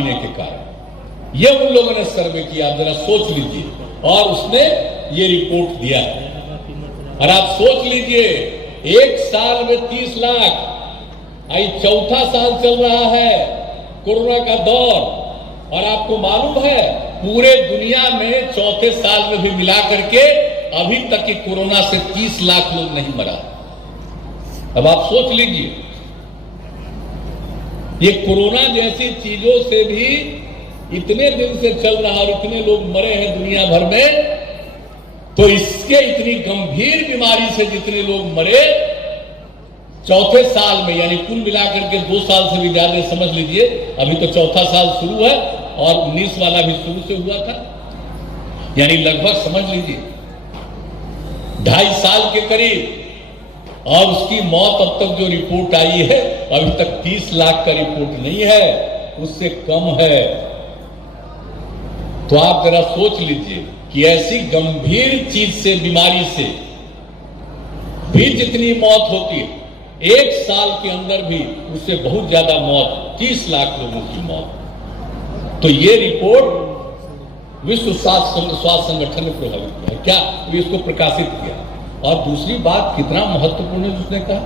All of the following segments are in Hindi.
पीने के कारण। ये उन लोगों ने सर्वे किया, आप जरा सोच लीजिए, और उसने ये रिपोर्ट दिया। और आप सोच लीजिए, एक साल में 30 लाख, आई चौथा साल चल रहा है कोरोना का दौर, और आपको मालूम है पूरे दुनिया में चौथे साल में भी मिला करके अभी तक की कोरोना से 30 लाख लोग नहीं मरा। अब आप सोच लीजिए, ये कोरोना जैसी चीजों से भी इतने दिन से चल रहा और इतने लोग मरे हैं दुनिया भर में, तो इसके इतनी गंभीर बीमारी से जितने लोग मरे चौथे साल में, यानी कुल मिलाकर के 2 साल से भी ज्यादा, समझ लीजिए अभी तो चौथा साल शुरू है और 19 वाला भी शुरू से हुआ था, यानी लगभग समझ लीजिए 2.5 साल के करीब। और उसकी मौत अब तक जो रिपोर्ट आई है अभी तक 30 लाख का रिपोर्ट नहीं है, उससे कम है। तो आप जरा सोच लीजिए कि ऐसी गंभीर चीज से, बीमारी से भी जितनी मौत होती है, 1 साल के अंदर भी उससे बहुत ज्यादा मौत, 30 लाख लोगों की मौत। तो ये रिपोर्ट विश्व स्वास्थ्य संगठन ने प्रभावित किया, क्या इसको प्रकाशित किया। और दूसरी बात कितना महत्वपूर्ण है, उसने कहा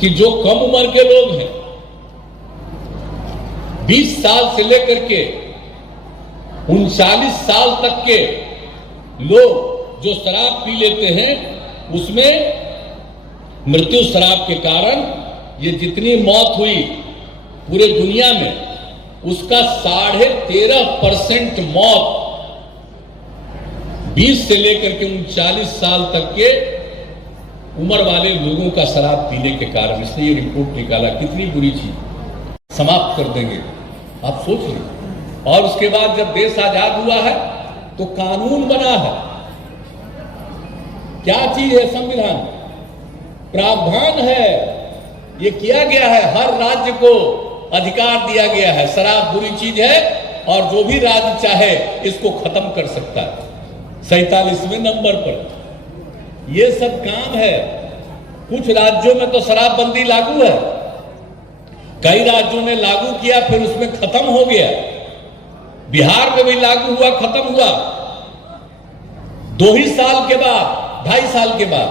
कि जो कम उम्र के लोग हैं, 20 साल से लेकर के 39 साल तक के लोग जो शराब पी लेते हैं, उसमें मृत्यु शराब के कारण ये जितनी मौत हुई पूरे दुनिया में, उसका 13.5% मौत 20 से लेकर के 39 साल तक के उम्र वाले लोगों का शराब पीने के कारण। इसलिए ये रिपोर्ट निकाला, कितनी बुरी चीज, समाप्त कर देंगे, आप सोच लीजिए। और उसके बाद जब देश आजाद हुआ है तो कानून बना है, क्या चीज है, संविधान, प्रावधान है, ये किया गया है, हर राज्य को अधिकार दिया गया है, शराब बुरी चीज है और जो भी राज्य चाहे इसको खत्म कर सकता है। 47वें नंबर पर ये सब काम है। कुछ राज्यों में तो शराबबंदी लागू है, कई राज्यों ने लागू किया फिर उसमें खत्म हो गया, बिहार में भी लागू हुआ, खत्म हुआ 2 ही साल के बाद, 2.5 साल के बाद,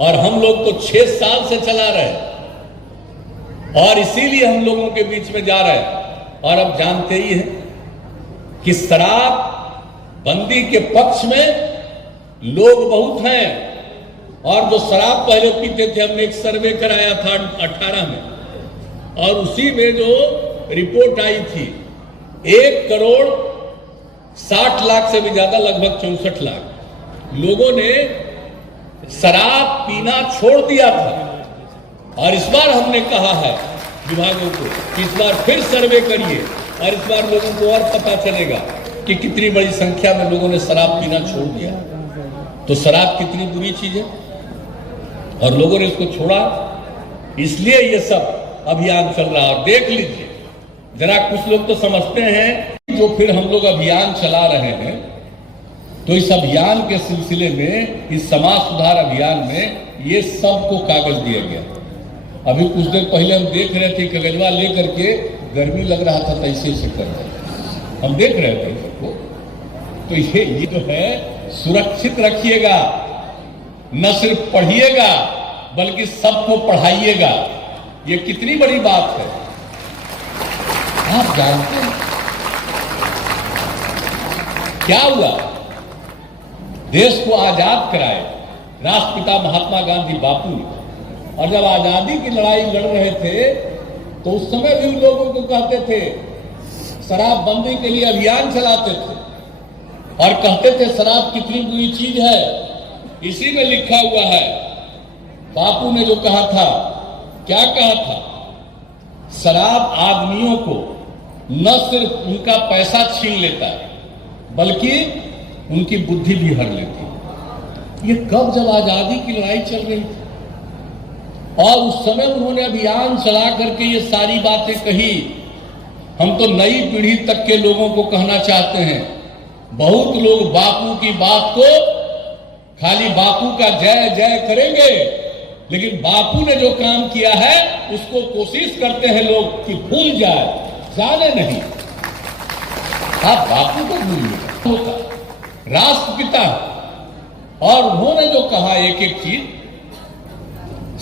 और हम लोग तो 6 साल से चला रहे हैं, और इसीलिए हम लोगों के बीच में जा रहे हैं। और अब जानते ही हैं कि शराब बंदी के पक्ष में लोग बहुत हैं, और जो शराब पहले पीते थे, हमने एक सर्वे कराया था 18 में, और उसी में जो रिपोर्ट आई थी 1,60,00,000 से भी ज्यादा, लगभग 64 लाख लोगों ने शराब पीना छोड़ दिया था। और इस बार हमने कहा है विभागों को कि इस बार फिर सर्वे करिए, और इस बार लोगों को और पता चलेगा कि कितनी बड़ी संख्या में लोगों ने शराब पीना छोड़ दिया। तो शराब कितनी बुरी चीज है, और लोगों ने इसको छोड़ा, इसलिए ये सब अभियान चल रहा है। देख लीजिए जरा, कुछ लोग तो समझते हैं जो फिर हम लोग अभियान चला रहे हैं, तो इस अभियान के सिलसिले में, इस समाज सुधार अभियान में ये सबको कागज दिया गया। अभी कुछ देर पहले हम देख रहे थे, कागजवा लेकर के, गर्मी लग रहा था तो ऐसे कर रहे, हम देख रहे थे सबको। तो ये जो है, सुरक्षित रखिएगा, न सिर्फ पढ़िएगा बल्कि सबको पढ़ाइएगा। ये कितनी बड़ी बात है, आप जानते हैं क्या हुआ? देश को आजाद कराए राष्ट्रपिता महात्मा गांधी बापू ने, और जब आजादी की लड़ाई लड़ रहे थे तो उस समय भी लोगों को कहते थे, शराबबंदी के लिए अभियान चलाते थे और कहते थे शराब कितनी बुरी चीज है। इसी में लिखा हुआ है, बापू ने जो कहा था, क्या कहा था? शराब आदमियों को न सिर्फ उनका पैसा छीन लेता है बल्कि उनकी बुद्धि भी हर लेती है। ये कब? जब आजादी की लड़ाई चल रही थी, और उस समय उन्होंने अभियान चला करके ये सारी बातें कही। हम तो नई पीढ़ी तक के लोगों को कहना चाहते हैं, बहुत लोग बापू की बात को खाली बापू का जय जय करेंगे, लेकिन बापू ने जो काम किया है उसको कोशिश करते हैं लोग कि भूल जाए, जाने नहीं। आप बापू को भूलिएगा, राष्ट्रपिता, और उन्होंने जो कहा एक एक चीज,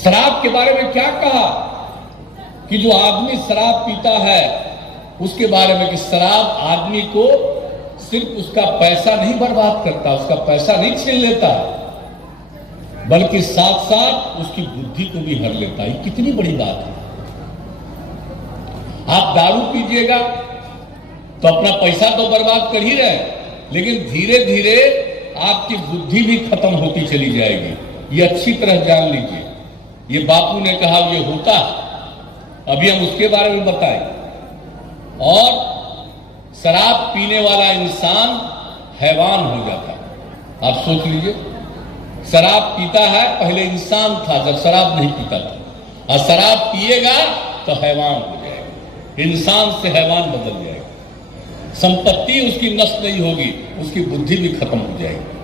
शराब के बारे में क्या कहा कि जो आदमी शराब पीता है उसके बारे में कि शराब आदमी को सिर्फ उसका पैसा नहीं बर्बाद करता, उसका पैसा नहीं छीन लेता, बल्कि साथ साथ उसकी बुद्धि को भी हर लेता है। कितनी बड़ी बात है। आप दारू पीजिएगा तो अपना पैसा तो बर्बाद कर ही रहे, लेकिन धीरे धीरे आपकी बुद्धि भी खत्म होती चली जाएगी। ये अच्छी तरह जान लीजिए। ये बापू ने कहा ये होता, अभी हम उसके बारे में बताएं। और शराब पीने वाला इंसान हैवान हो जाता है। आप सोच लीजिए, शराब पीता है, पहले इंसान था जब शराब नहीं पीता था, और शराब पिएगा तो हैवान हो जाएगा, इंसान से हैवान बदल जाएगा, संपत्ति उसकी नष्ट नहीं होगी, उसकी बुद्धि भी खत्म हो जाएगी।